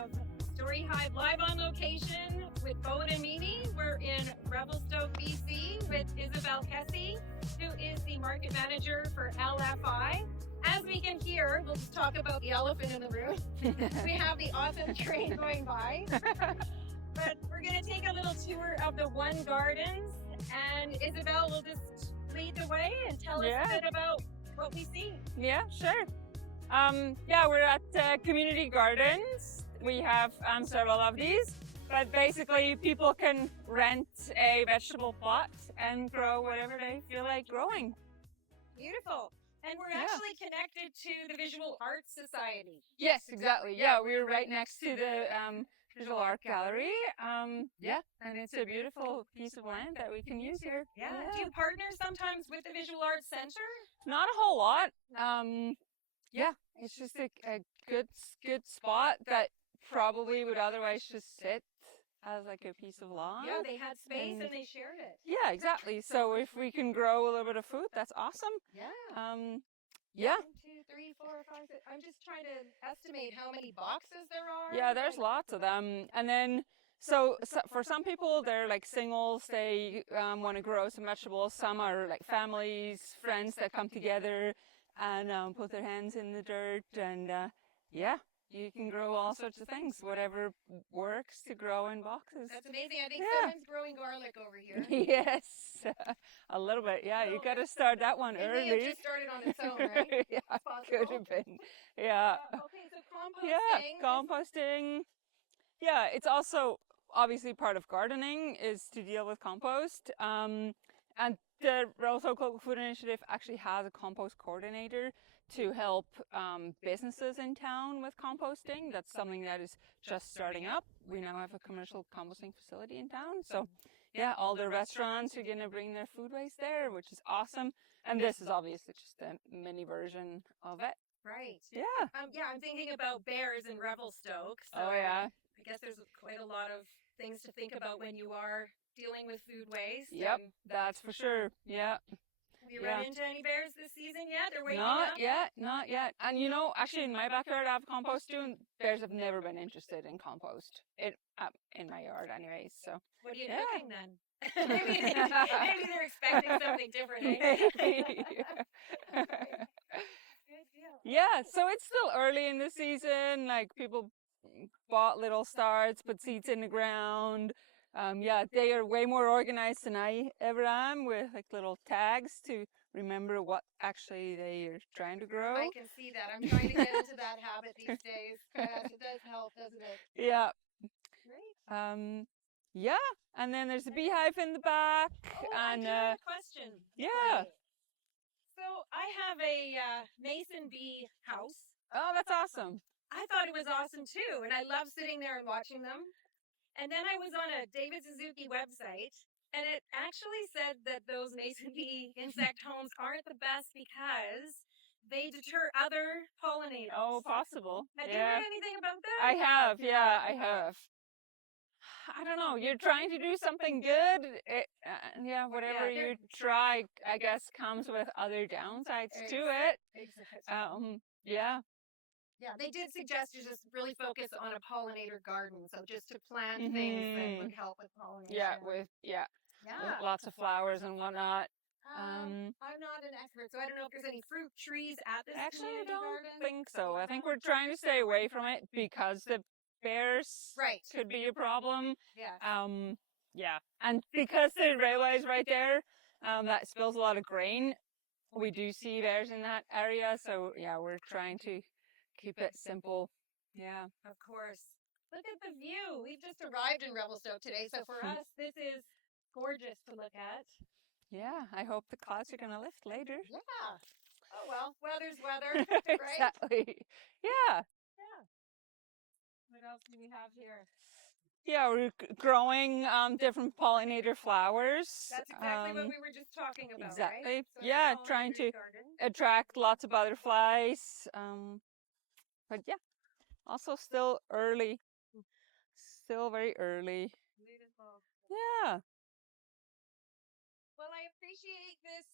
of Story Hive live on location with Bowen and Mimi. We're in Revelstoke, BC with Isabel Kessi, who is the market manager for LFI. As we can hear, we'll just talk about the elephant in the room. We have the awesome train going by. But we're going to take a little tour of the One Gardens, and Isabel will just lead the way and tell us a bit about what we see. Yeah, sure. We're at Community Gardens. We have several of these, but basically people can rent a vegetable plot and grow whatever they feel like growing. Beautiful. And we're actually connected to the Visual Arts Society. Yes, exactly. Yeah, we're right next to the Visual Art Gallery. And it's a beautiful piece of land that we can use here. Yeah. Do you partner sometimes with the Visual Arts Center? Not a whole lot. It's just a good spot that probably would otherwise just sit as like a piece of lawn. Yeah, they had space and they shared it. Yeah, exactly. So if we can grow a little bit of food, that's awesome. Yeah. 1, 2, 3, 4, 5, 6. I'm just trying to estimate how many boxes there are. Yeah, there's lots of them. And then, so for some people, they're like singles. They want to grow some vegetables. Some are like families, friends that come together and put their hands in the dirt. And you can grow all sorts of things, whatever works to grow in boxes. That's amazing. I think someone's growing garlic over here. Yes, a little bit. Yeah, you got to start that one early. It may have just started on its own, right? Yeah, could have been. Yeah. Okay, so composting. Yeah, composting. Yeah, it's also obviously part of gardening is to deal with compost. And the Revelstoke Local Food Initiative actually has a compost coordinator to help businesses in town with composting. That's something that is just starting up. We now have a commercial composting facility in town. So yeah, all the restaurants are going to bring their food waste there, which is awesome. And this is obviously just a mini version of it. Right. Yeah. I'm thinking about bears in Revelstoke. So oh, yeah. I guess there's quite a lot of things to think about when you are dealing with food waste. Yep, that's for sure. Yeah. Have you run into any bears this season yet? They're waking Not up? Not yet. And you know, actually in my backyard I have compost too. Bears have never been interested in compost. In my yard anyways, so. What are you cooking then? maybe they're expecting something different, eh? Maybe. Good deal. Yeah, so it's still early in the season. Like people bought little starts, put seeds in the ground. They are way more organized than I ever am with like little tags to remember what actually they are trying to grow. I can see that. I'm trying to get into that habit these days. Yes, it does help, doesn't it? Yeah. Great. And then there's a beehive in the back. I and do have a question. yeah. So I have a mason bee house. Oh, that's awesome. I thought it was awesome too, and I love sitting there and watching them. And then I was on a David Suzuki website, and it actually said that those mason bee insect homes aren't the best because they deter other pollinators. Oh, possible. Have you heard anything about that? I have. Yeah, I have. I don't know. You're trying to do something good. Whatever you try, I guess, comes with other downsides to it. Exactly. Yeah, they did suggest you just really focus on a pollinator garden, so just to plant things that would help with pollination. Yeah, with lots of flowers and whatnot. I'm not an expert, so I don't know if there's any fruit trees at this Actually, I community don't garden. think so. I think we're trying to stay away from it because the bears could be a problem. Yeah. And because the railway's right there, that spills a lot of grain. We do see bears in that area, so yeah, we're trying to keep it simple. Yeah. Of course. Look at the view. We've just arrived in Revelstoke today, so for us, this is gorgeous to look at. Yeah, I hope the clouds are going to lift later. Yeah. Oh, well, weather's weather, right? Exactly. Yeah. What else do we have here? Yeah, we're growing different pollinator flowers. That's exactly what we were just talking about, exactly. Right? So yeah, trying to attract lots of butterflies. But yeah, also still early. Still very early. Beautiful. Yeah. Well, I appreciate this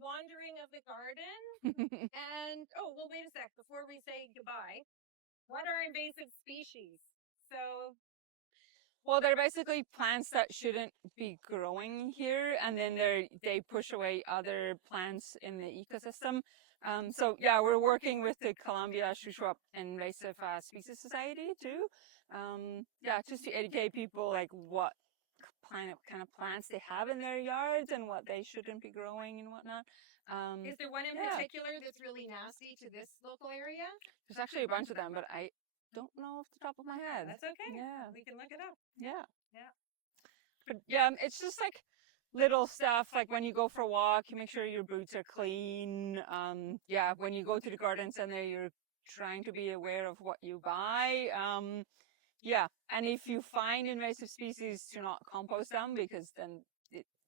wandering of the garden. And, wait a sec. Before we say goodbye, what are invasive species? So, Well, they're basically plants that shouldn't be growing here, and then they push away other plants in the ecosystem. So yeah, we're working with the Columbia Shuswap Invasive Species Society too. Yeah, just to educate people like what kind of plants they have in their yards and what they shouldn't be growing and whatnot. is there one in Yeah. particular that's really nasty to this local area? There's actually a bunch of them, but I don't know off the top of my head. That's okay. Yeah. We can look it up. Yeah. Yeah. But yeah, it's just like little stuff like when you go for a walk, you make sure your boots are clean. Yeah, when you go to the garden center, you're trying to be aware of what you buy. Yeah, and if you find invasive species, do not compost them because then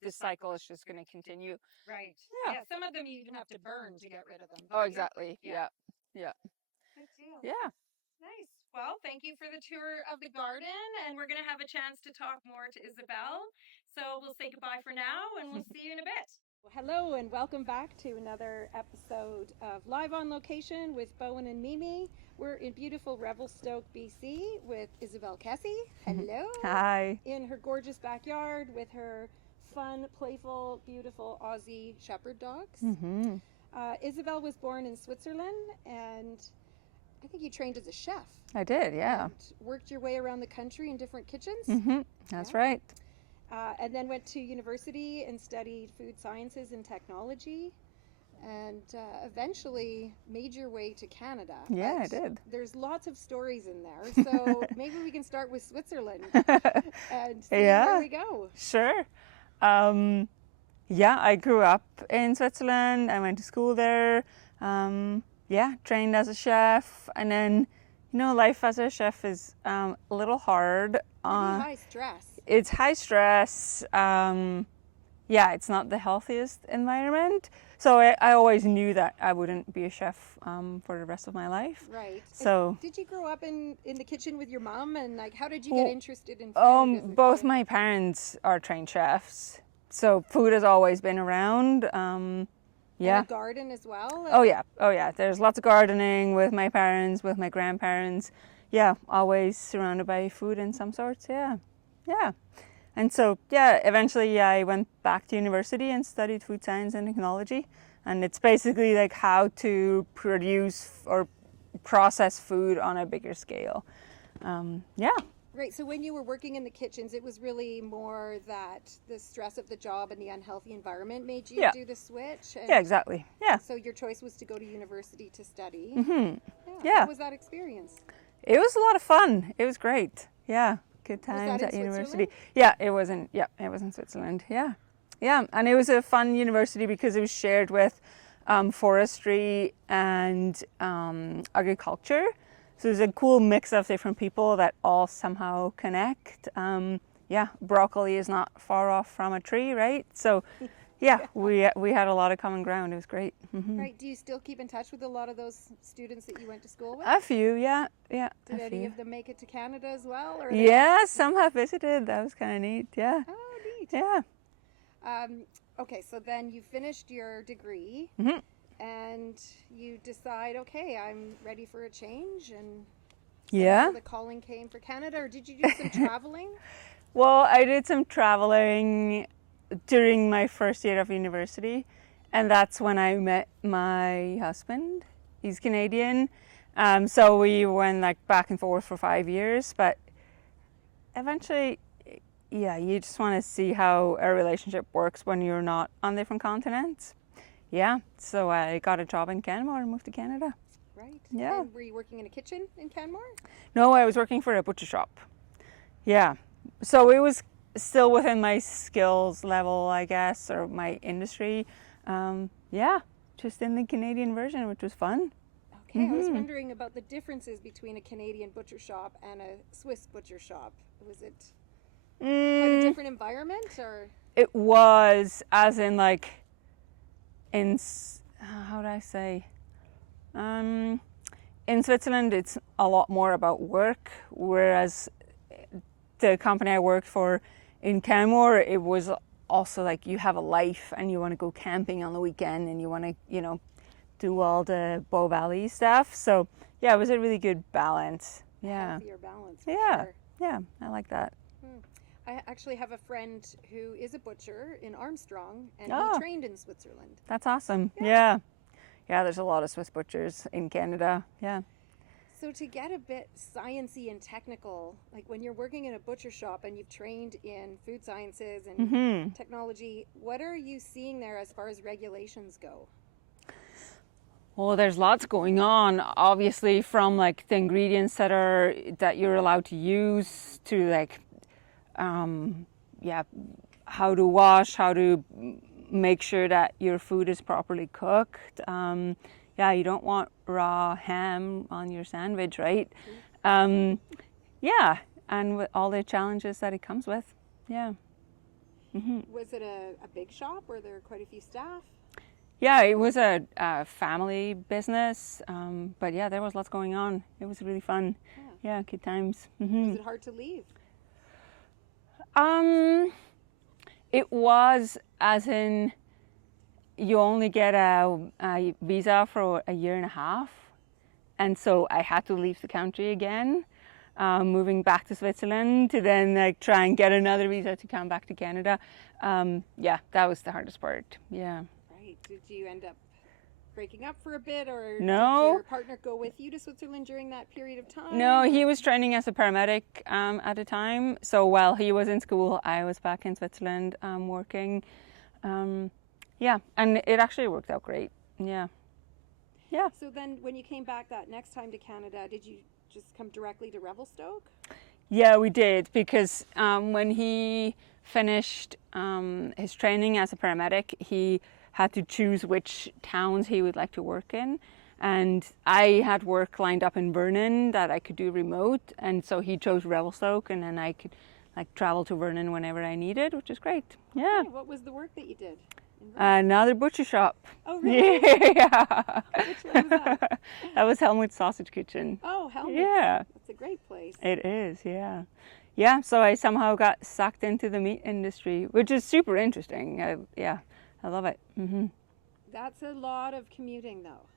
the cycle is just going to continue. Right. Yeah. Some of them you even have to burn to get rid of them. Oh, exactly. Yeah. Yeah. Good deal. Yeah. Nice. Well, thank you for the tour of the garden, and we're going to have a chance to talk more to Isabel. So we'll say goodbye for now, and we'll see you in a bit. Well, hello, and welcome back to another episode of Live on Location with Bowen and Mimi. We're in beautiful Revelstoke, BC with Isabel Kessi. Hello. Hi. In her gorgeous backyard with her fun, playful, beautiful Aussie shepherd dogs. Mm-hmm. Isabel was born in Switzerland, and I think you trained as a chef. I did, yeah. And worked your way around the country in different kitchens. Mm-hmm. That's right. And then went to university and studied food sciences and technology, and eventually made your way to Canada. Yeah, But I did. There's lots of stories in there, so maybe we can start with Switzerland and see where we go. Sure. Yeah, I grew up in Switzerland. I went to school there. Yeah, trained as a chef, and then life as a chef is a little hard. Pretty high stress. It's high stress. Yeah, it's not the healthiest environment. So I always knew that I wouldn't be a chef for the rest of my life. Right. So And did you grow up in the kitchen with your mom, and like how did you get interested in food? As a both kid? my parents are trained chefs, so food has always been around. Yeah. And a garden as well. Oh yeah. There's lots of gardening with my parents, with my grandparents. Yeah, always surrounded by food in some sorts. Yeah. And so eventually I went back to university and studied food science and technology, and it's basically like how to produce or process food on a bigger scale. Yeah. Right, so when you were working in the kitchens, it was really more that the stress of the job and the unhealthy environment made you do the switch? And Yeah, exactly. Yeah. so your choice was to go to university to study? Mm-hmm. Yeah. Yeah. How was that experience? It was a lot of fun. It was great. Yeah. Good times that at in university. Yeah, it was in Switzerland. Yeah. And it was a fun university because it was shared with forestry and agriculture. So there's a cool mix of different people that all somehow connect. Yeah, broccoli is not far off from a tree, right? So yeah, we had a lot of common ground. It was great. Mm-hmm. Right, do you still keep in touch with a lot of those students that you went to school with? A few, yeah. Did a any few. of them make it to Canada as well? Or Yeah, some have visited. That was kind of neat. Yeah. Oh, neat. Yeah. Okay, so then you finished your degree, Mhm. and you decide, okay, I'm ready for a change, and Yeah. so the calling came for Canada, or did you do some traveling? Well, I did some traveling during my first year of university, and that's when I met my husband. He's Canadian. So we went like back and forth for 5 years, but eventually, yeah, you just want to see how a relationship works when you're not on different continents. Yeah, so I got a job in Canmore and moved to Canada. Right. Yeah. And were you working in a kitchen in Canmore? No, I was working for a butcher shop. Yeah, so it was still within my skills level, I guess, or my industry. Yeah, just in the Canadian version, which was fun. Okay, I was wondering about the differences between a Canadian butcher shop and a Swiss butcher shop. Was it quite a different environment, or? It was, as in like, how would I say? In Switzerland, it's a lot more about work, whereas the company I worked for in Canmore, it was also like you have a life and you want to go camping on the weekend and you want to, do all the Bow Valley stuff. So yeah, it was a really good balance. Yeah. healthier balance. For Yeah. Sure. Yeah, I like that. I actually have a friend who is a butcher in Armstrong, and Oh. he trained in Switzerland. That's awesome. Yeah. Yeah. Yeah, there's a lot of Swiss butchers in Canada. Yeah. So to get a bit sciencey and technical, like when you're working in a butcher shop and you've trained in food sciences and Mm-hmm. technology, what are you seeing there as far as regulations go? Well, there's lots going on, obviously, from like the ingredients that you're allowed to use to like, how to wash, how to make sure that your food is properly cooked. You don't want raw ham on your sandwich, right? Yeah, and with all the challenges that it comes with. Yeah. Mm-hmm. Was it a big shop? Were there quite a few staff? Yeah, it was a family business, but yeah, there was lots going on. It was really fun. Yeah, good times. Mm-hmm. Was it hard to leave? It was, as in, you only get a visa for a year and a half, and so I had to leave the country again, moving back to Switzerland to then like try and get another visa to come back to Canada. Yeah, that was the hardest part. Yeah. Right. Did you end up breaking up for a bit, or No. did your partner go with you to Switzerland during that period of time? No, he was training as a paramedic at the time. So while he was in school, I was back in Switzerland working. Yeah, and it actually worked out great. Yeah. Yeah. So then when you came back that next time to Canada, did you just come directly to Revelstoke? Yeah, we did, because when he finished his training as a paramedic, he had to choose which towns he would like to work in. And I had work lined up in Vernon that I could do remote, and so he chose Revelstoke, and then I could like travel to Vernon whenever I needed, which is great. Yeah. Okay, what was the work that you did? in Vernon? Another butcher shop. Oh, really? Yeah. Which one was that? That was Helmut's Sausage Kitchen. Oh, Helmut. Yeah. That's a great place. It is, yeah. Yeah, so I somehow got sucked into the meat industry, which is super interesting. I love it. Mm-hmm. That's a lot of commuting, though.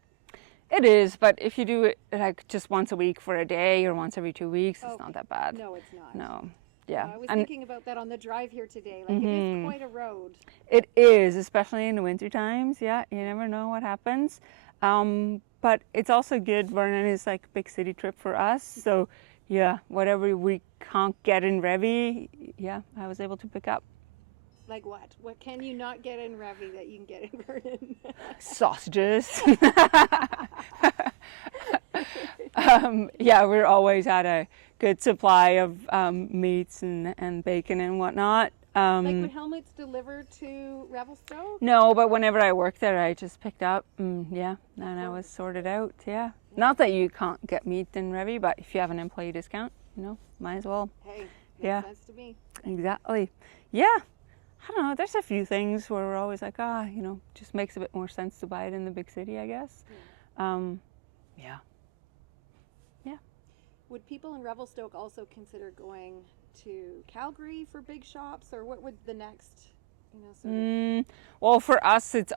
It is, but if you do it like just once a week for a day or once every 2 weeks, it's Okay. not that bad. No, it's not. No. Yeah. I was And thinking about that on the drive here today. Like, it is quite a road. it is, especially in the winter times. Yeah, you never know what happens. But it's also good. Vernon is like a big city trip for us. So yeah, whatever we can't get in Revy, yeah, I was able to pick up. Like what? What can you not get in Revy that you can get in Vernon? Sausages. Yeah, we're always had a good supply of meats and bacon and whatnot. Like when Helmut's delivered to Revelstoke? No, but whenever I worked there, I just picked up, and I was sorted out. Yeah, not that you can't get meat in Revy, but if you have an employee discount, might as well. Hey, makes Yeah. sense to me. Exactly. Yeah. I don't know. There's a few things where we're always like, just makes a bit more sense to buy it in the big city, I guess. Yeah. Would people in Revelstoke also consider going to Calgary for big shops, or what would the next, sort of... Well, for us, it's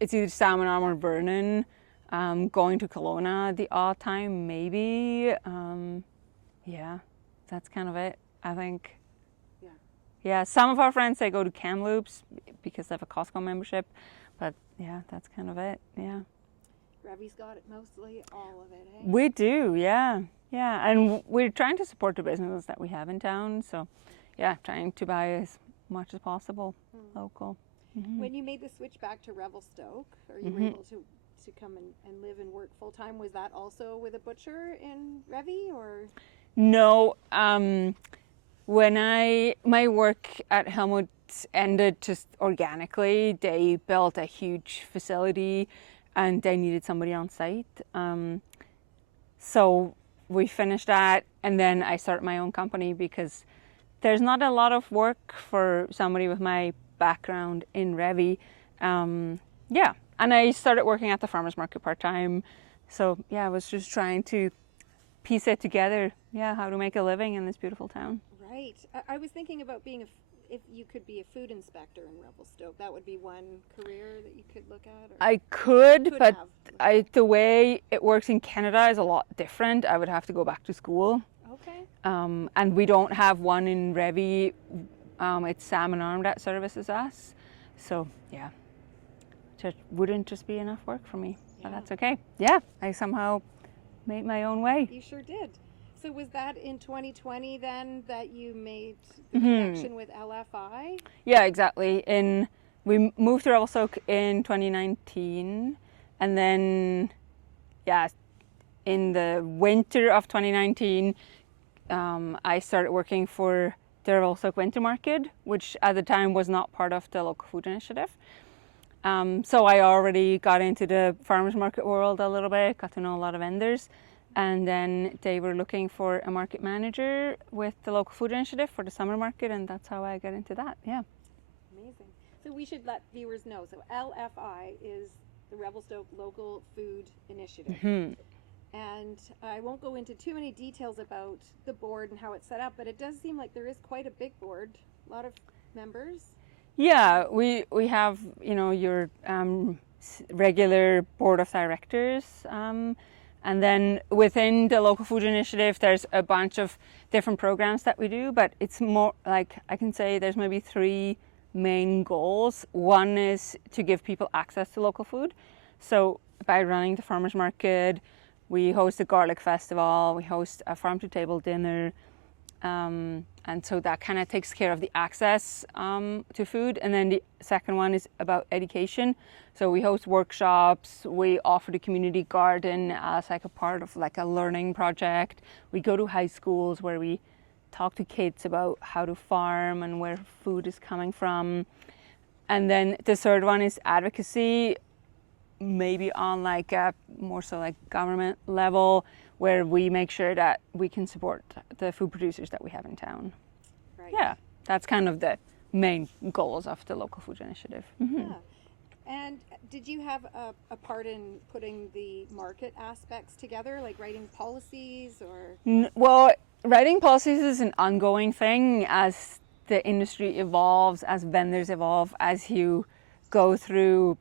either Salmon Arm or Vernon. Going to Kelowna the odd time, maybe. Yeah, that's kind of it, I think. Yeah, some of our friends, they go to Kamloops because they have a Costco membership, but yeah, that's kind of it. Yeah. Revy's got it mostly, all of it, hey? We do, yeah. Yeah, and we're trying to support the businesses that we have in town, so yeah, trying to buy as much as possible local. Mm-hmm. When you made the switch back to Revelstoke, or you were able to come and live and work full time, was that also with a butcher in Revy, or? No, when my work at Helmut ended just organically, they built a huge facility and they needed somebody on site. So we finished that, and then I started my own company because there's not a lot of work for somebody with my background in Revy. Yeah, and I started working at the farmer's market part-time. So yeah, I was just trying to piece it together, how to make a living in this beautiful town. Right. I was thinking about being if you could be a food inspector in Revelstoke, that would be one career that you could look at? Or I could, but have. the way it works in Canada is a lot different. I would have to go back to school. Okay. And we don't have one in Revi. It's Sam and Arm that services us. So, yeah, it wouldn't just be enough work for me. But that's okay. Yeah, I somehow made my own way. You sure did. So was that in 2020 then that you made the connection with LFI? Yeah, exactly. We moved to Revelstoke in 2019, and then, yeah, in the winter of 2019, I started working for the Revelstoke Winter Market, which at the time was not part of the local food initiative. So I already got into the farmers market world a little bit, got to know a lot of vendors. And then they were looking for a market manager with the local food initiative for the summer market, and that's how I got into that. Yeah. Amazing. So we should let viewers know. So LFI is the Revelstoke Local Food Initiative. And I won't go into too many details about the board and how it's set up, but it does seem like there is quite a big board, a lot of members. Yeah, we have, your regular board of directors. And then within the local food initiative, there's a bunch of different programs that we do, but it's more like, I can say there's maybe 3 main goals. One is to give people access to local food. So by running the farmers market, we host a garlic festival, we host a farm to table dinner. And so that kind of takes care of the access to food. And then the second one is about education. So we host workshops, we offer the community garden as like a part of like a learning project. We go to high schools where we talk to kids about how to farm and where food is coming from. And then the third one is advocacy, maybe on like a more so like government level, where we make sure that we can support the food producers that we have in town. Right. Yeah, that's kind of the main goals of the local food initiative. Yeah. And did you have a part in putting the market aspects together, like writing policies or? Well, writing policies is an ongoing thing as the industry evolves, as vendors evolve, as you go through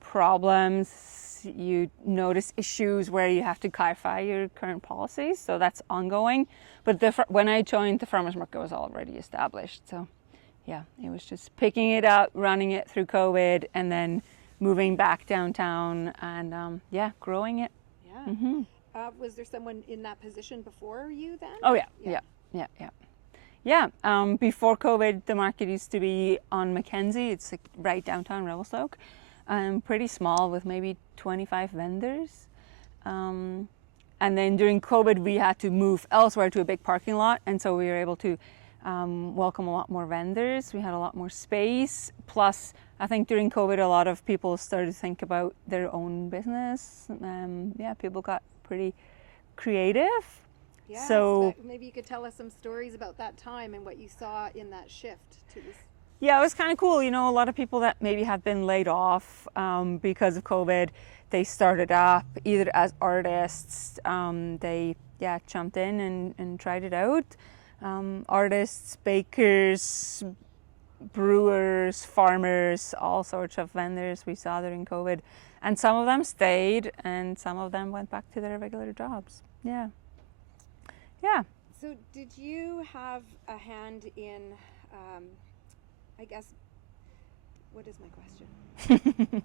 problems, you notice issues where you have to clarify your current policies. So that's ongoing. But when I joined, the farmers market was already established. So yeah, it was just picking it up, running it through COVID, and then moving back downtown and growing it. Yeah. Was there someone in that position before you then? Oh yeah. Before COVID, the market used to be on Mackenzie. It's like right downtown Revelstoke. Pretty small with maybe 25 vendors. And then during COVID, we had to move elsewhere to a big parking lot. And so we were able to welcome a lot more vendors. We had a lot more space. Plus, I think during COVID, a lot of people started to think about their own business. People got pretty creative. Yeah, so maybe you could tell us some stories about that time and what you saw in that shift to this. Yeah, it was kind of cool. A lot of people that maybe have been laid off because of COVID, they started up either as artists, they jumped in and tried it out. Artists, bakers, brewers, farmers, all sorts of vendors we saw during COVID. And some of them stayed and some of them went back to their regular jobs. Yeah. So did you have a hand in, I guess, what is my question?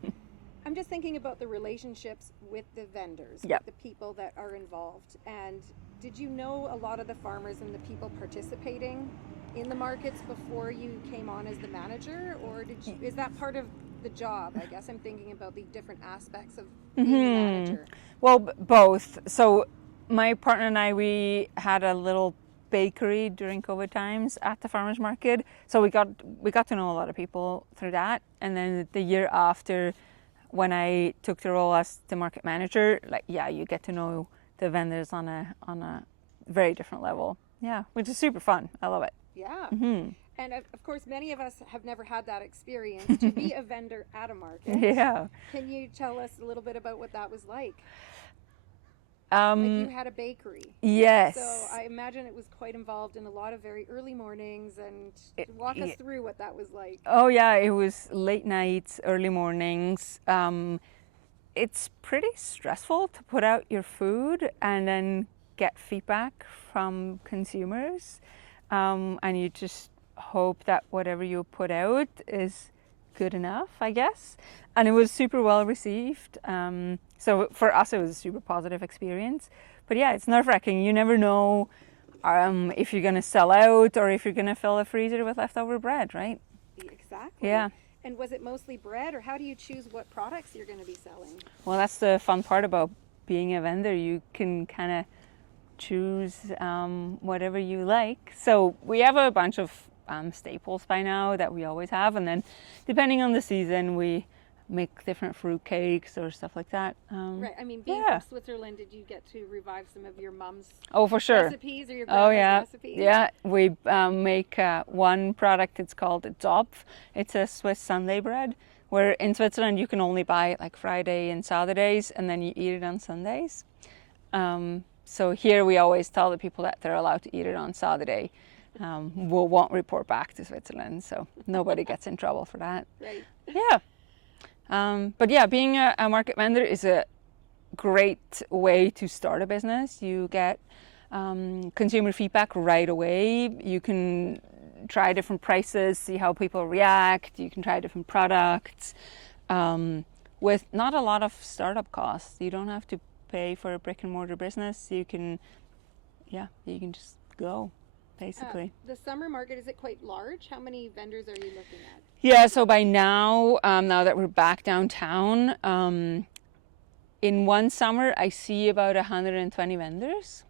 I'm just thinking about the relationships with the vendors, with the people that are involved. And did you know a lot of the farmers and the people participating in the markets before you came on as the manager? Or is that part of the job? I guess I'm thinking about the different aspects of being the manager. Well, both. So my partner and I, we had a little bakery during COVID times at the farmers market. So we got to know a lot of people through that. And then the year after, when I took the role as the market manager, you get to know the vendors on a very different level. Yeah, which is super fun. I love it. Yeah. And of course, many of us have never had that experience to be a vendor at a market. Yeah. Can you tell us a little bit about what that was like? Like you had a bakery. Yes. So I imagine it was quite involved in a lot of very early mornings, and walk us through what that was like. Oh yeah, it was late nights, early mornings. It's pretty stressful to put out your food and then get feedback from consumers. And you just hope that whatever you put out is good enough, I guess. And it was super well received. So for us, it was a super positive experience. But yeah, it's nerve-wracking. You never know if you're going to sell out or if you're going to fill a freezer with leftover bread, right? Exactly. Yeah. And was it mostly bread, or how do you choose what products you're going to be selling? Well, that's the fun part about being a vendor. You can kind of choose whatever you like. So we have a bunch of staples by now that we always have, and then depending on the season, we make different fruit cakes or stuff like that. Right. I mean, being from Switzerland, did you get to revive some of your mom's for sure recipes or your grandma's recipes? Yeah, we make one product. It's called Zopf. It's a Swiss Sunday bread, where in Switzerland you can only buy it like Friday and Saturdays, and then you eat it on Sundays. So here we always tell the people that they're allowed to eat it on Saturday. We won't report back to Switzerland, so nobody gets in trouble for that. Right. Yeah. But yeah, being a market vendor is a great way to start a business. You get consumer feedback right away. You can try different prices, see how people react. You can try different products with not a lot of startup costs. You don't have to pay for a brick and mortar business. You can just go, basically. The summer market, is it quite large? How many vendors are you looking at? Yeah, so by now, now that we're back downtown, in one summer I see about 120 vendors.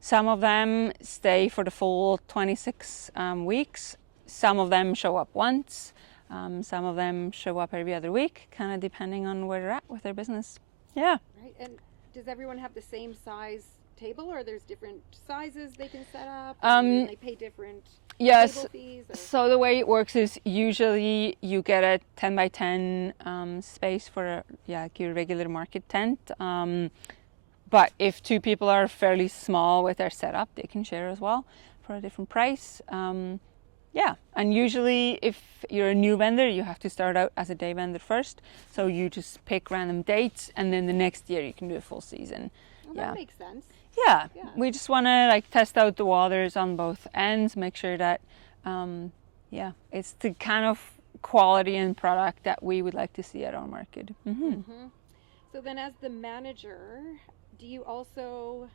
Some of them stay for the full 26 weeks. Some of them show up once. Some of them show up every other week, kind of depending on where they're at with their business. Yeah. Right, and does everyone have the same size table, or there's different sizes they can set up, and they pay different table fees? So the way it works is usually you get a 10 by 10 space for your regular market tent. But if two people are fairly small with their setup, they can share as well for a different price. And usually if you're a new vendor, you have to start out as a day vendor first. So you just pick random dates, and then the next year you can do a full season. Well, that makes sense. Yeah, we just want to test out the waters on both ends, make sure that it's the kind of quality and product that we would like to see at our market. So then, as the manager, do you also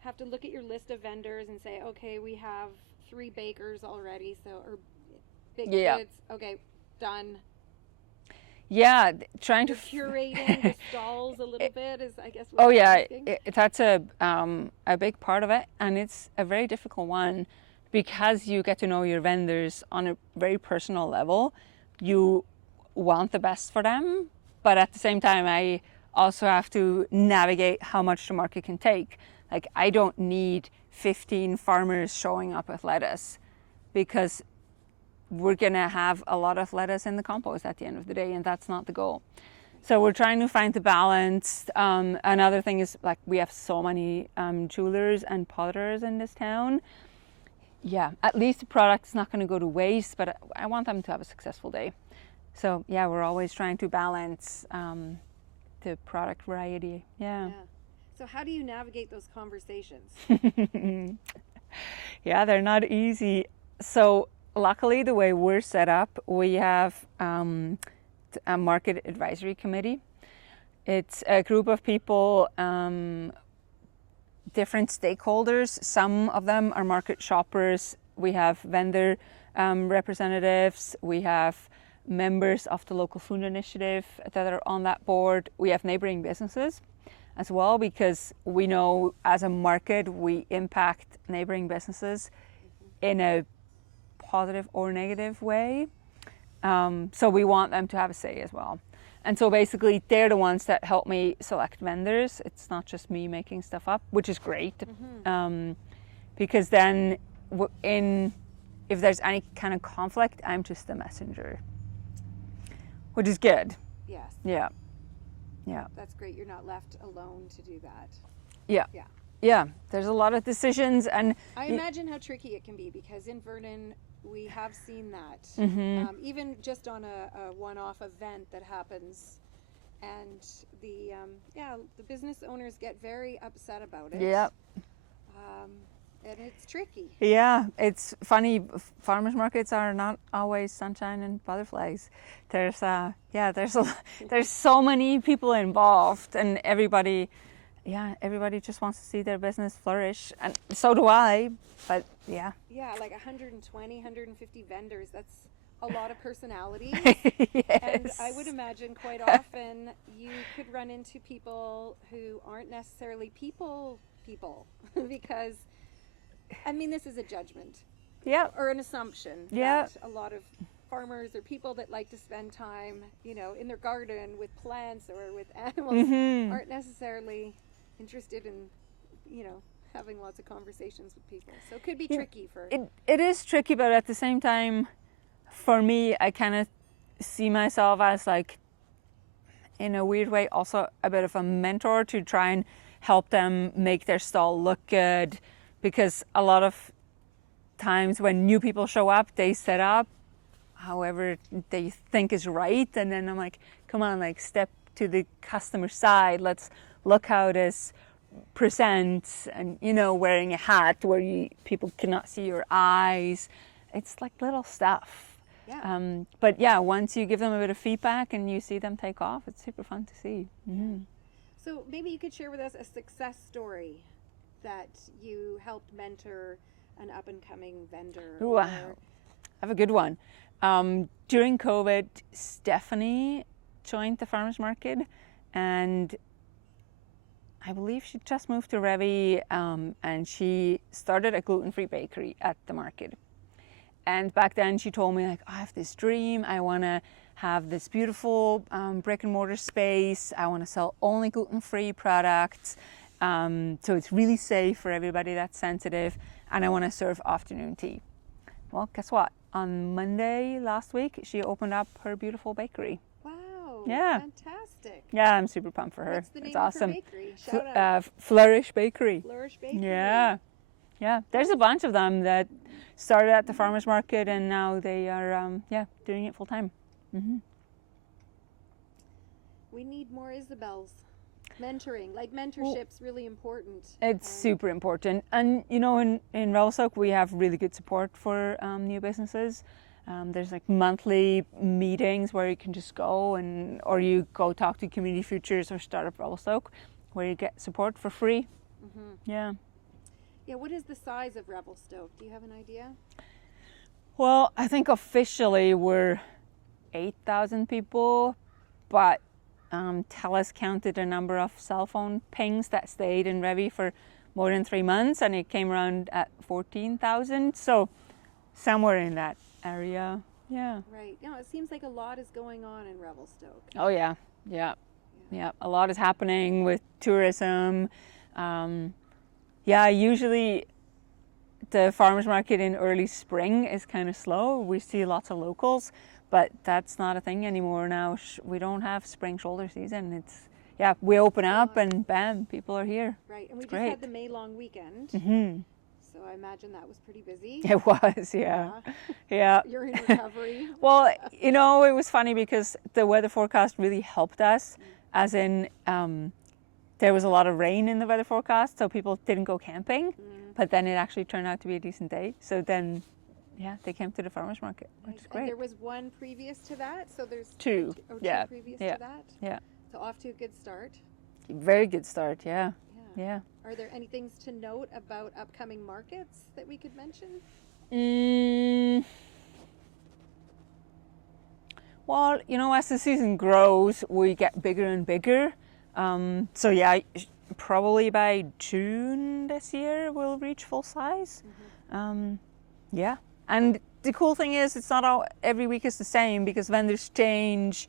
have to look at your list of vendors and say, okay, we have 3 bakers already, or big goods, okay, done? Yeah, trying You're to curating the stalls a little bit is, I guess, what that's a big part of it, and it's a very difficult one because you get to know your vendors on a very personal level. You want the best for them, but at the same time, I also have to navigate how much the market can take. Like, I don't need 15 farmers showing up with lettuce, because we're gonna have a lot of lettuce in the compost at the end of the day, and that's not the goal. So we're trying to find the balance. Another thing is, we have so many jewelers and potters in this town. Yeah, at least the product is not going to go to waste, but I want them to have a successful day. So yeah, we're always trying to balance the product variety. Yeah. So how do you navigate those conversations? Yeah, they're not easy. So luckily, the way we're set up, we have a market advisory committee. It's a group of people, different stakeholders. Some of them are market shoppers. We have vendor representatives. We have members of the local food initiative that are on that board. We have neighboring businesses as well, because we know as a market we impact neighboring businesses in a positive or negative way. So we want them to have a say as well. And so basically they're the ones that help me select vendors. It's not just me making stuff up, which is great. Because then if there's any kind of conflict, I'm just the messenger, which is good. Yes. Yeah. Yeah. That's great. You're not left alone to do that. Yeah. Yeah. Yeah, there's a lot of decisions, and I imagine how tricky it can be, because in Vernon we have seen that. Even just on a one-off event that happens, and the business owners get very upset about it. yeah, And it's tricky. yeah, it's funny. Farmers markets are not always sunshine and butterflies. There's there's so many people involved, and everybody just wants to see their business flourish, and so do I. But yeah, Like 120, 150 vendors. That's a lot of personalities. yes. And I would imagine quite often you could run into people who aren't necessarily people because, I mean, this is a judgment. Yeah. Or an assumption. Yeah. That a lot of farmers or people that like to spend time, in their garden with plants or with animals aren't necessarily interested in, having lots of conversations with people. So it could be tricky for... It is tricky, but at the same time, for me, I kind of see myself as, like, in a weird way, also a bit of a mentor to try and help them make their stall look good, because a lot of times when new people show up, they set up however they think is right, and then I'm like, come on, like, step to the customer side, let's look how this presents, and wearing a hat where people cannot see your eyes. It's like little stuff. Yeah. But yeah, once you give them a bit of feedback and you see them take off, it's super fun to see. So maybe you could share with us a success story that you helped mentor an up-and-coming vendor. Wow. I have a good one. During COVID, Stephanie joined the farmers market, and I believe she just moved to Revi, and she started a gluten-free bakery at the market. And back then she told me, like, I have this dream. I want to have this beautiful brick and mortar space. I want to sell only gluten-free products. So it's really safe for everybody that's sensitive. And I want to serve afternoon tea. Well, guess what? On Monday last week, she opened up her beautiful bakery. Wow. Yeah. Fantastic. Yeah, I'm super pumped for her. What's the name it's of awesome. her bakery? Shout out. Flourish Bakery. Flourish Bakery. Yeah. Yeah. There's a bunch of them that started at the farmers market, and now they are doing it full time. We need more Isabels. Mentoring, like mentorship's really important. It's super important, and in Revelstoke we have really good support for new businesses. There's like monthly meetings where you can just go, or you go talk to Community Futures or Startup Revelstoke, where you get support for free. Yeah. Yeah, what is the size of Revelstoke? Do you have an idea? Well, I think officially we're 8,000 people, but TELUS counted a number of cell phone pings that stayed in Revi for more than 3 months, and it came around at 14,000. So somewhere in that area. Yeah. Right. It seems like a lot is going on in Revelstoke. Oh yeah. A lot is happening with tourism. Usually the farmers market in early spring is kind of slow. We see lots of locals, but that's not a thing anymore now. We don't have spring shoulder season. We open up and bam, people are here. Right, and we it's just great. had the May long weekend. So I imagine that was pretty busy. It was, yeah. You're in recovery. Well, it was funny because the weather forecast really helped us, as in there was a lot of rain in the weather forecast, so people didn't go camping, but then it actually turned out to be a decent day. So then, they came to the farmers market, which is great. And there was one previous to that, so there's two. Two previous to that? Yeah. So off to a good start. Very good start, yeah. Are there any things to note about upcoming markets that we could mention? Well, as the season grows, we get bigger and bigger. Probably by June this year we'll reach full size. And the cool thing is it's not every week is the same, because vendors change,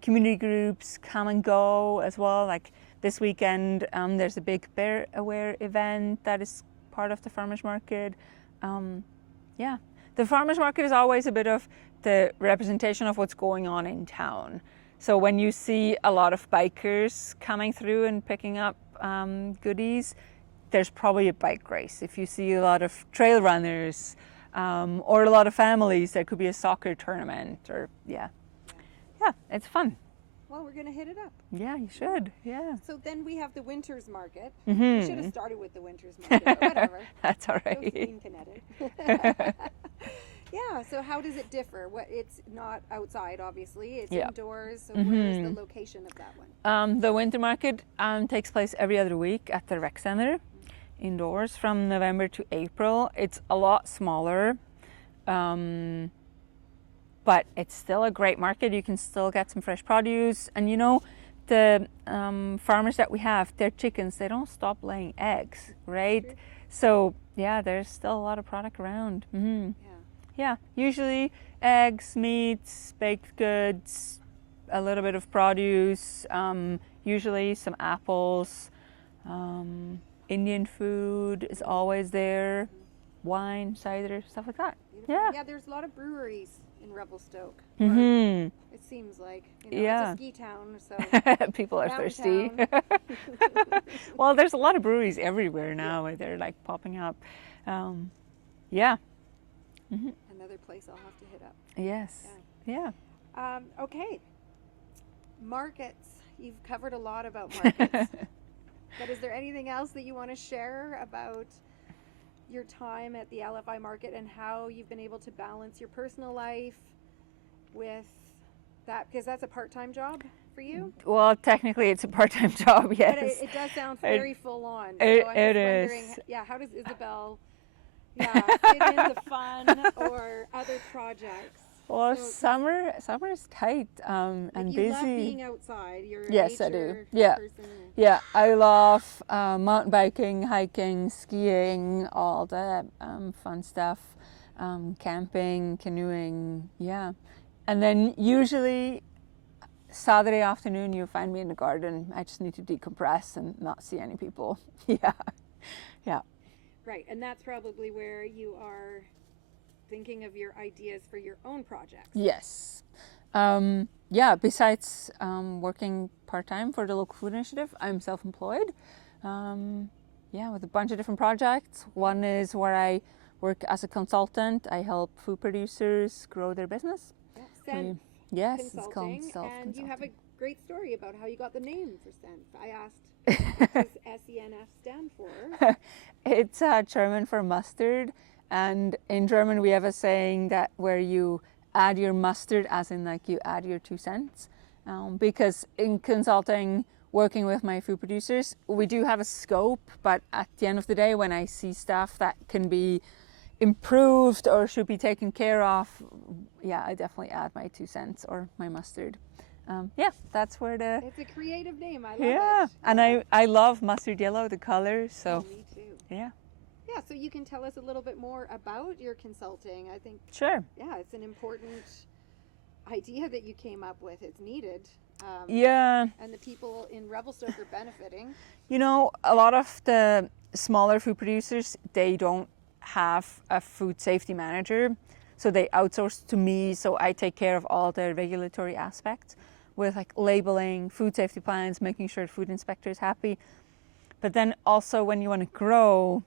community groups come and go as well. Like this weekend, there's a big Bear Aware event that is part of the farmers market. The farmers market is always a bit of the representation of what's going on in town. So when you see a lot of bikers coming through and picking up goodies, there's probably a bike race. If you see a lot of trail runners or a lot of families, there could be a soccer tournament or yeah, it's fun. Well, we're going to hit it up. Yeah, you should. Yeah. So then we have the Winters Market. Mm-hmm. We should have started with the Winters Market, but whatever. That's all right. Josephine can edit. Yeah, so how does it differ? It's not outside, obviously. It's indoors. So where is the location of that one? The winter market takes place every other week at the rec center, indoors from November to April. It's a lot smaller, but it's still a great market. You can still get some fresh produce. And you know, the farmers that we have, their chickens, they don't stop laying eggs, right? True. So yeah, there's still a lot of product around. Mm-hmm. Yeah, usually eggs, meats, baked goods, a little bit of produce, usually some apples, Indian food is always there, wine, cider, stuff like that. Beautiful. Yeah, there's a lot of breweries in Revelstoke. Mm-hmm. It seems like, it's a ski town, so people are thirsty. Well, there's a lot of breweries everywhere now where they're like popping up. Yeah. Mm-hmm. Another place I'll have to hit up. Yes. Yeah. Okay. Markets. You've covered a lot about markets. But is there anything else that you want to share about your time at the LFI market and how you've been able to balance your personal life with that? Because that's a part-time job for you? Well, technically it's a part-time job, yes. But it does sound very full on. So it is. How does Isabel fit in the fun or other projects? Well, summer is tight and you busy. Love being outside. You're yes, a I do. nature person. Yeah, I love mountain biking, hiking, skiing, all the fun stuff, camping, canoeing. Yeah, and then usually Saturday afternoon you find me in the garden. I just need to decompress and not see any people. Yeah. Right, and that's probably where you are thinking of your ideas for your own projects. Yes. Besides working part-time for the local food initiative, I'm self-employed. With a bunch of different projects. One is where I work as a consultant. I help food producers grow their business. Yes, it's called self-consulting. And you have a great story about how you got the name for Senf. I asked, what does SENF stand for? It's German for mustard. And in German, we have a saying that where you add your mustard, as in like you add your 2 cents. Because in consulting, working with my food producers, we do have a scope, but at the end of the day, when I see stuff that can be improved or should be taken care of, I definitely add my 2 cents or my mustard. That's where the... It's a creative name, I love it. Yeah, and I love mustard yellow, the color, so... Me too. Yeah. Yeah, so you can tell us a little bit more about your consulting. I think, sure. Yeah, it's an important idea that you came up with. It's needed. And the people in Revelstoke are benefiting. You know, a lot of the smaller food producers, they don't have a food safety manager. So they outsource to me, so I take care of all the regulatory aspects with like labeling, food safety plans, making sure the food inspector is happy. But then also when you want to grow,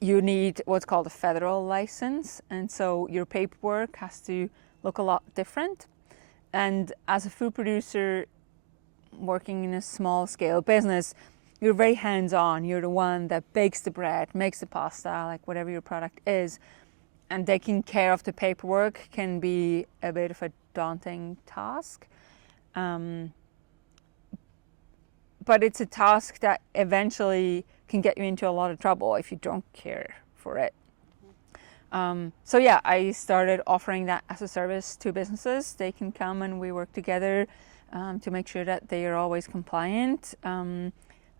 you need what's called a federal license. And so your paperwork has to look a lot different. And as a food producer working in a small scale business, you're very hands-on. You're the one that bakes the bread, makes the pasta, like whatever your product is. And taking care of the paperwork can be a bit of a daunting task. But it's a task that eventually can get you into a lot of trouble if you don't care for it. I started offering that as a service to businesses. They can come and we work together to make sure that they are always compliant. And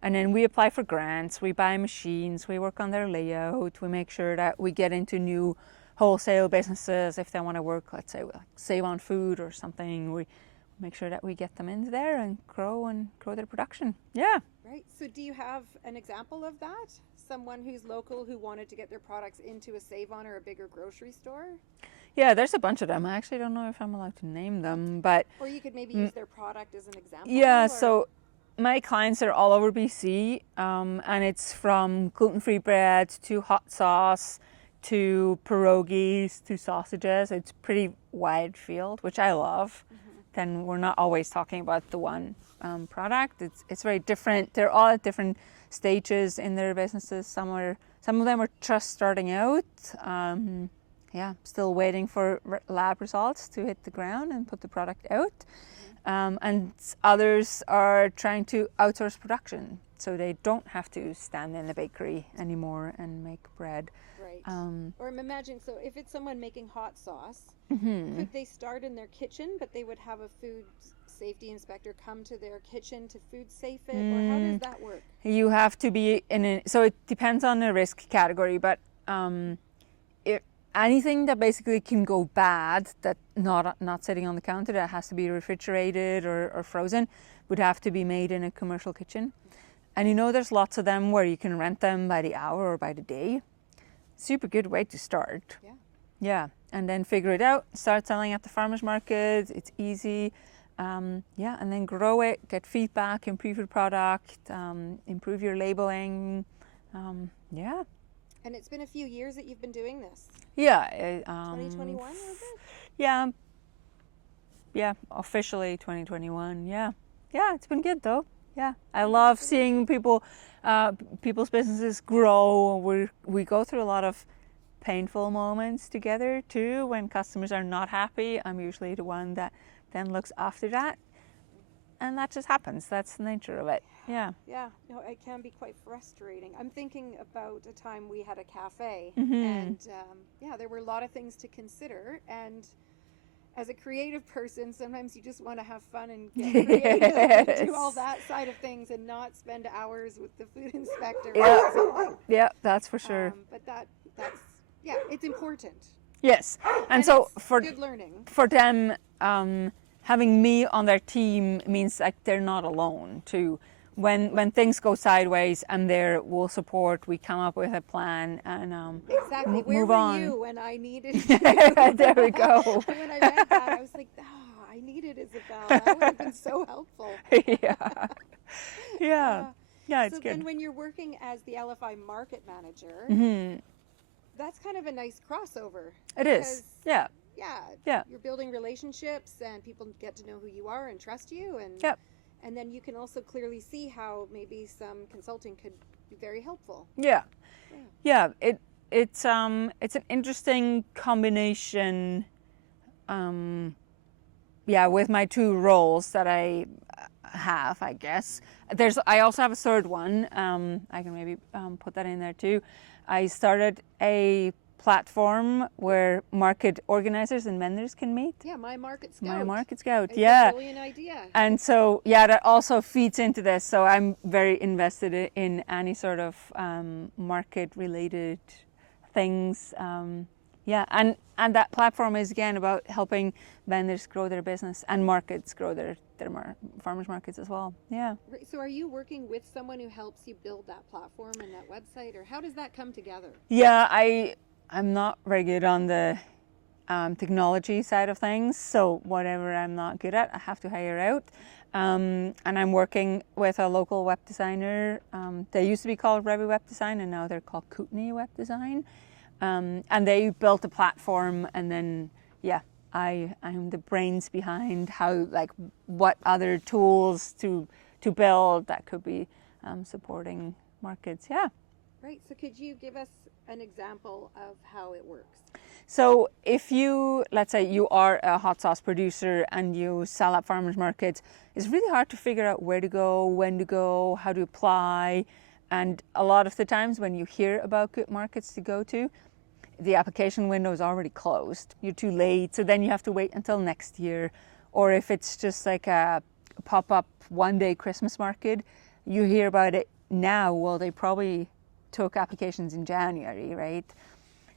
then we apply for grants, we buy machines, we work on their layout, we make sure that we get into new wholesale businesses if they want to work, let's say, like Save on Food or something. We make sure that we get them into there and grow their production. Yeah. Right. So do you have an example of that? Someone who's local who wanted to get their products into a Save On or a bigger grocery store? Yeah, there's a bunch of them. I actually don't know if I'm allowed to name them, but... Or you could maybe use their product as an example. Yeah, so my clients are all over BC, and it's from gluten-free bread to hot sauce to pierogies to sausages. It's pretty wide field, which I love. Then we're not always talking about the one product. It's very different. They're all at different stages in their businesses. Some of them are just starting out. Still waiting for lab results to hit the ground and put the product out. And others are trying to outsource production, so they don't have to stand in the bakery anymore and make bread. Right. Or imagine, so if it's someone making hot sauce, could they start in their kitchen, but they would have a food safety inspector come to their kitchen to food safe it, or how does that work? You have to be so it depends on the risk category, but anything that basically can go bad, that not sitting on the counter, that has to be refrigerated or frozen, would have to be made in a commercial kitchen. And there's lots of them where you can rent them by the hour or by the day. Super good way to start. Yeah, and then figure it out, start selling at the farmers market. It's easy. And then grow it, get feedback, improve your product, improve your labeling. And it's been a few years that you've been doing this. Yeah. 2021, was it? Yeah. Yeah, officially 2021. Yeah, it's been good though. Yeah, I love seeing people's businesses grow. We go through a lot of painful moments together too. When customers are not happy, I'm usually the one that then looks after that. And that just happens. That's the nature of it. Yeah. Yeah. It can be quite frustrating. I'm thinking about a time we had a cafe, and there were a lot of things to consider. And as a creative person, sometimes you just want to have fun and get creative and do all that side of things, and not spend hours with the food inspector. Yeah, that's for sure. But that's it's important. Yes, and so for good learning for them. Having me on their team means like they're not alone too. When things go sideways, I'm there, we'll support, we come up with a plan and exactly. Where move were on. you when I needed you? There we go. When I read that, I was like, I needed Isabel. That would have been so helpful. Yeah, it's so good. then when you're working as the LFI market manager, that's kind of a nice crossover. It is. Yeah. You're building relationships, and people get to know who you are and trust you, and then you can also clearly see how maybe some consulting could be very helpful. Yeah. It's an interesting combination. With my two roles that I have, I guess. I also have a third one. I can maybe put that in there too. I started a platform where market organizers and vendors can meet. Yeah, My Market Scout. My Market Scout, it's a brilliant idea. And so, that also feeds into this. So I'm very invested in any sort of market-related things. And that platform is again about helping vendors grow their business and markets grow their farmers markets as well. Yeah. So are you working with someone who helps you build that platform and that website, or how does that come together? Yeah, I'm not very good on the technology side of things, so whatever I'm not good at, I have to hire out. And I'm working with a local web designer. They used to be called Revy Web Design, and now they're called Kootenai Web Design. And they built a platform, and then I'm the brains behind what other tools to build that could be supporting markets. Yeah. Right. So could you give us an example of how it works? So if let's say you are a hot sauce producer and you sell at farmers markets, it's really hard to figure out where to go, when to go, how to apply. And a lot of the times when you hear about good markets to go to, the application window is already closed. You're too late, so then you have to wait until next year. Or if it's just like a pop-up one-day Christmas market, you hear about it now. Well, they probably took applications in January, right?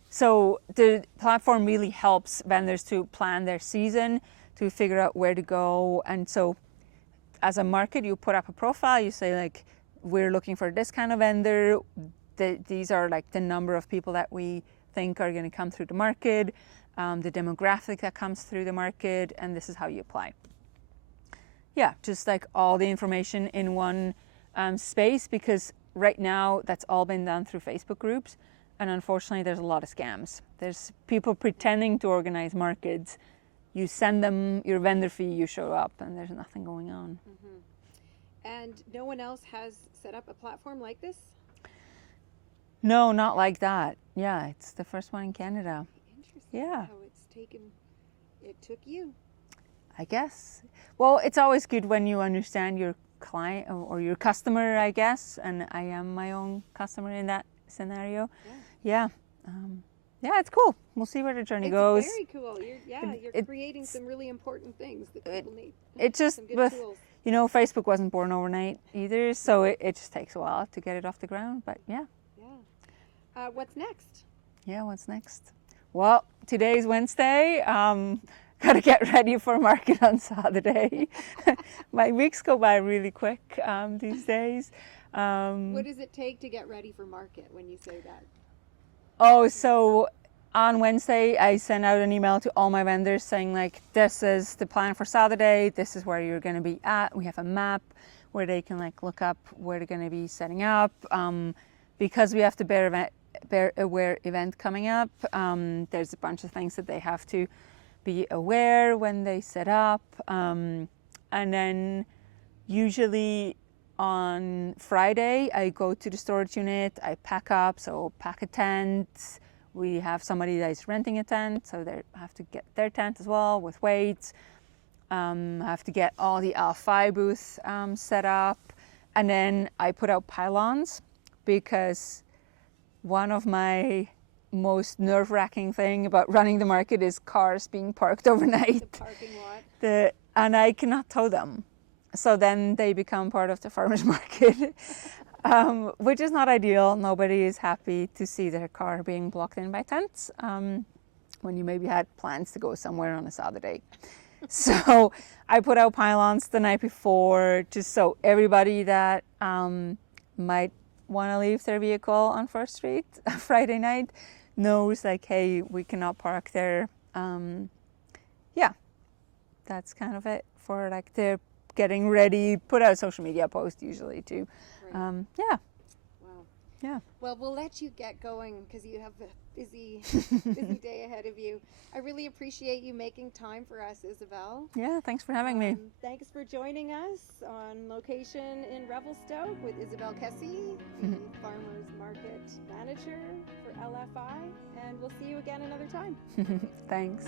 So the platform really helps vendors to plan their season, to figure out where to go. And so as a market, you put up a profile, you say like, we're looking for this kind of vendor. These are like the number of people that we think are going to come through the market, the demographic that comes through the market, and this is how you apply. yeah, just like all the information in one space, because right now that's all been done through Facebook groups, and unfortunately there's a lot of scams. There's people pretending to organize markets. You send them your vendor fee, you show up, and there's nothing going on. And no one else has set up a platform like this? No, not like that. Yeah, it's the first one in Canada. Interesting. Yeah. How it took you. I guess. Well, it's always good when you understand your client or your customer, I guess, and I am my own customer in that scenario. Yeah. Yeah, it's cool. We'll see where the journey goes. It's very cool. You're creating some really important things that people need. It just, some good with, tools. you know, Facebook wasn't born overnight either, so it just takes a while to get it off the ground, but yeah. Yeah. What's next? Yeah, what's next? Well, today's Wednesday. Got to get ready for market on Saturday. My weeks go by really quick these days. What does it take to get ready for market when you say that? Oh, so on Wednesday, I send out an email to all my vendors saying, like, this is the plan for Saturday. This is where you're going to be at. We have a map where they can like look up where they're going to be setting up. Because we have the Bear Aware event coming up, there's a bunch of things that they have to be aware when they set up. And then usually on Friday, I go to the storage unit, I pack up, so pack a tent. We have somebody that is renting a tent, so they have to get their tent as well with weights. I have to get all the L5 booths set up. And then I put out pylons, because one of my most nerve-wracking thing about running the market is cars being parked overnight. The parking lot. And I cannot tow them. So then they become part of the farmer's market, which is not ideal. Nobody is happy to see their car being blocked in by tents when you maybe had plans to go somewhere on a Saturday. So I put out pylons the night before, just so everybody that might want to leave their vehicle on First Street Friday night knows, like, hey, we cannot park there. Yeah, that's kind of it for like the getting ready. Put out a social media post usually too. Right. Yeah. Wow. Yeah. Well, we'll let you get going because you have a busy day ahead of you. I really appreciate you making time for us, Isabel. Yeah, thanks for having me. Thanks for joining us on location in Revelstoke with Isabel Kessi, the Farmers Market Manager for LFI, and we'll see you again another time. Thanks.